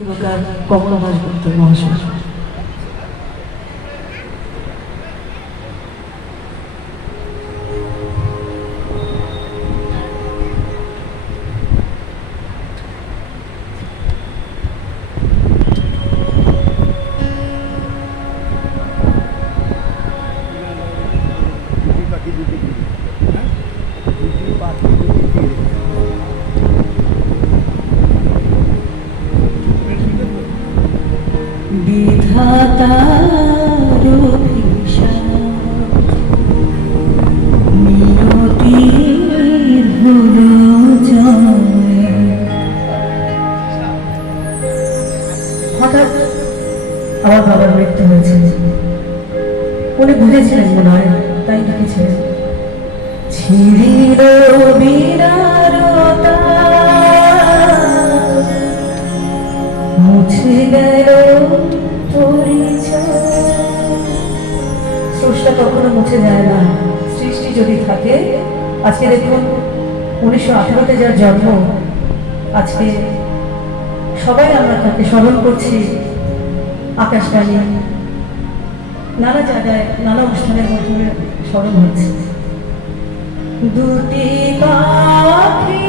সুরকার কমল দাশগুপ্ত মহাশয়। বিধাতার অভিশাপ নিয়তির হলো জয়। হঠাৎ আমার বাবার মৃত্যু হয়েছে। উনি বুঝেছিলেন মনে হয়, তাই লিখেছিলেন, ছিড়িল বিরারতা মুছে গেল স্রষ্টা কখনো মুছে যায় না। সৃষ্টি যদি থাকে, আজকে দেখুন 1918-তে যার জন্ম, আজকে সবাই আমরা তাকে স্মরণ করছি। আকাশবাণী নানা জায়গায় নানা অনুষ্ঠানের মধ্যে স্মরণ হচ্ছে। দুটি পাখি